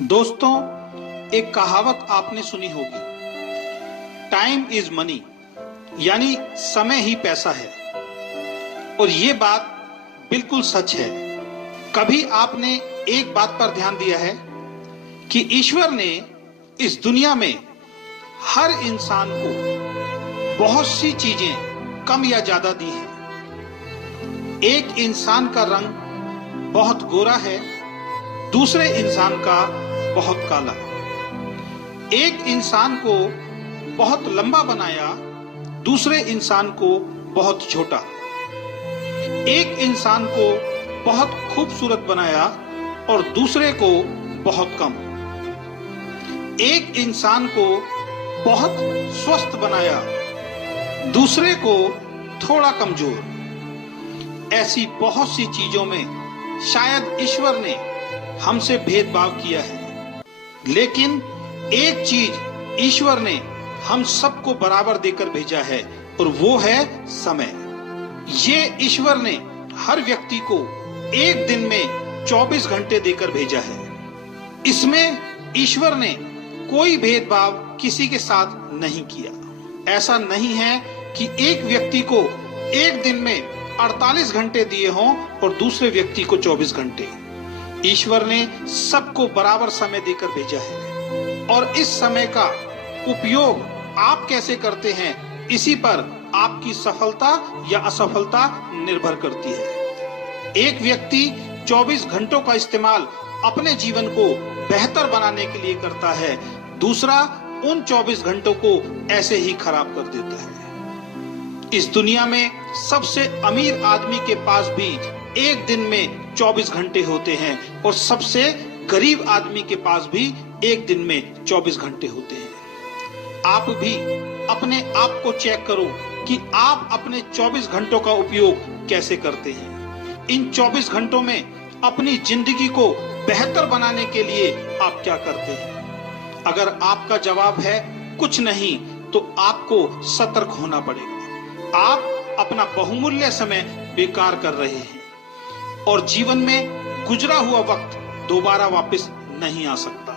दोस्तों, एक कहावत आपने सुनी होगी, टाइम इज मनी, यानी समय ही पैसा है। और ये बात बिल्कुल सच है। कभी आपने एक बात पर ध्यान दिया है कि ईश्वर ने इस दुनिया में हर इंसान को बहुत सी चीजें कम या ज्यादा दी हैं। एक इंसान का रंग बहुत गोरा है, दूसरे इंसान का बहुत काला। एक इंसान को बहुत लंबा बनाया, दूसरे इंसान को बहुत छोटा। एक इंसान को बहुत खूबसूरत बनाया और दूसरे को बहुत कम। एक इंसान को बहुत स्वस्थ बनाया, दूसरे को थोड़ा कमजोर। ऐसी बहुत सी चीजों में शायद ईश्वर ने हमसे भेदभाव किया है, लेकिन एक चीज ईश्वर ने हम सबको बराबर देकर भेजा है और वो है समय। ये ईश्वर ने हर व्यक्ति को एक दिन में 24 घंटे देकर भेजा है। इसमें ईश्वर ने कोई भेदभाव किसी के साथ नहीं किया। ऐसा नहीं है कि एक व्यक्ति को एक दिन में 48 घंटे दिए हों और दूसरे व्यक्ति को 24 घंटे। ईश्वर ने सबको बराबर समय देकर भेजा है और इस समय का उपयोग आप कैसे करते हैं, इसी पर आपकी सफलता या असफलता निर्भर करती है। एक व्यक्ति 24 घंटों का इस्तेमाल अपने जीवन को बेहतर बनाने के लिए करता है, दूसरा उन 24 घंटों को ऐसे ही खराब कर देता है। इस दुनिया में सबसे अमीर आदमी के पास भी एक दिन में 24 घंटे होते हैं और सबसे गरीब आदमी के पास भी एक दिन में 24 घंटे होते हैं। आप भी अपने आप को चेक करो कि आप अपने 24 घंटों का उपयोग कैसे करते हैं। इन 24 घंटों में अपनी जिंदगी को बेहतर बनाने के लिए आप क्या करते हैं। अगर आपका जवाब है कुछ नहीं, तो आपको सतर्क होना पड़ेगा। आप अपना बहुमूल्य समय बेकार कर रहे हैं और जीवन में गुजरा हुआ वक्त दोबारा वापस नहीं आ सकता।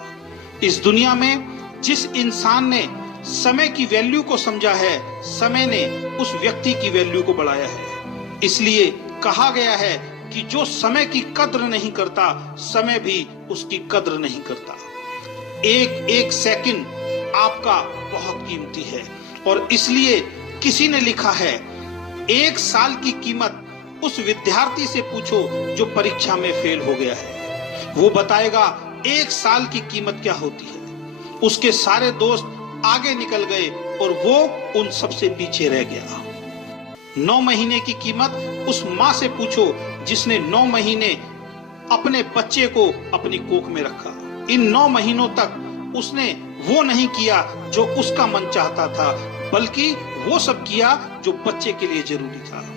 इस दुनिया में जिस इंसान ने समय की वैल्यू को समझा है, समय ने उस व्यक्ति की वैल्यू को बढ़ाया है। इसलिए कहा गया है कि जो समय की कद्र नहीं करता, समय भी उसकी कद्र नहीं करता। एक एक सेकंड आपका बहुत कीमती है और इसलिए किसी ने लिखा है, एक साल की कीमत उस विद्यार्थी से पूछो जो परीक्षा में फेल हो गया है। वो बताएगा एक साल की कीमत क्या होती है। उसके सारे दोस्त आगे निकल गए और वो उन सबसे पीछे रह गया। 9 महीने की कीमत उस माँ से पूछो जिसने 9 महीने अपने बच्चे को अपनी कोख में रखा। इन 9 महीनों तक उसने वो नहीं किया जो उसका मन चाहता था, बल्कि वो सब किया जो बच्चे के लिए जरूरी था।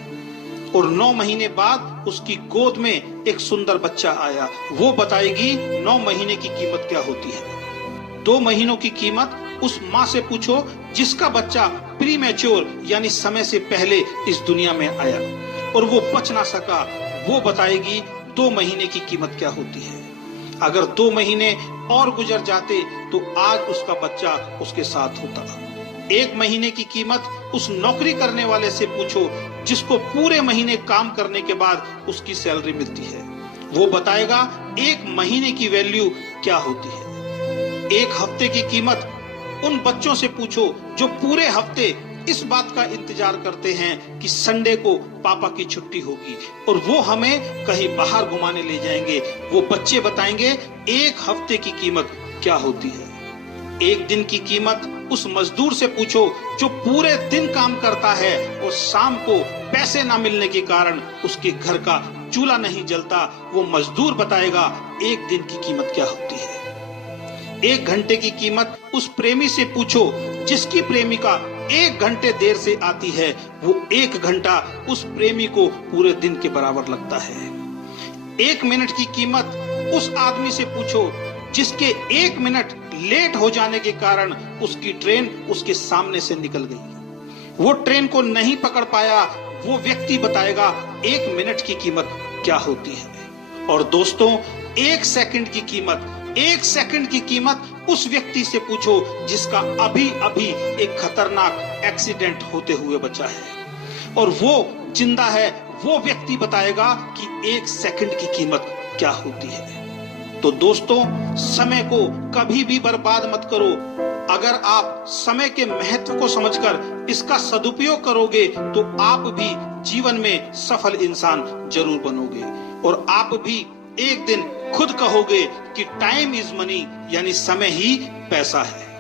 और 9 महीने बाद उसकी गोद में एक सुंदर बच्चा आया। वो बताएगी 9 महीने की कीमत क्या होती है। 2 महीनों की कीमत उस माँ से पूछो जिसका बच्चा प्रीमैच्योर यानी समय से पहले इस दुनिया में आया और वो बच ना सका। वो बताएगी 2 महीने की कीमत क्या होती है। अगर 2 महीने और गुजर जाते तो आज उसका बच्चा उसके साथ होता। 1 महीने की कीमत उस नौकरी करने वाले से पूछो जिसको पूरे महीने काम करने के बाद उसकी सैलरी मिलती है। वो बताएगा 1 महीने की वैल्यू क्या होती है। 1 हफ्ते की कीमत उन बच्चों से पूछो जो पूरे हफ्ते इस बात का इंतजार करते हैं कि संडे को पापा की छुट्टी होगी और वो हमें कहीं बाहर घुमाने ले जाएंगे। वो बच्चे बताएंगे 1 हफ्ते की कीमत क्या होती है। 1 दिन की कीमत उस मजदूर से पूछो जो पूरे दिन काम करता है और शाम को पैसे ना मिलने के कारण उसके घर का चूल्हा नहीं जलता। वो मजदूर बताएगा 1 दिन की कीमत क्या होती है। 1 घंटे की कीमत उस प्रेमी से पूछो जिसकी प्रेमिका 1 घंटे देर से आती है। वो 1 घंटा उस प्रेमी को पूरे दिन के बराबर लगता है। 1 मिनट की कीमत उस आदमी से पूछो जिसके 1 मिनट लेट हो जाने के कारण उसकी ट्रेन उसके सामने से निकल गई। वो ट्रेन को नहीं पकड़ पाया। वो व्यक्ति बताएगा 1 मिनट की कीमत क्या होती है। और दोस्तों, 1 सेकंड की कीमत एक सेकंड की कीमत उस व्यक्ति से पूछो जिसका अभी अभी एक खतरनाक एक्सीडेंट होते हुए बचा है, और वो जिंदा है। वो व्यक्ति बताएगा कि एक सेकंड की कीमत क्या होती है। तो दोस्तों, समय को कभी भी बर्बाद मत करो। अगर आप समय के महत्व को समझकर इसका सदुपयोग करोगे तो आप भी जीवन में सफल इंसान जरूर बनोगे, और आप भी एक दिन खुद कहोगे कि टाइम इज मनी, यानी समय ही पैसा है।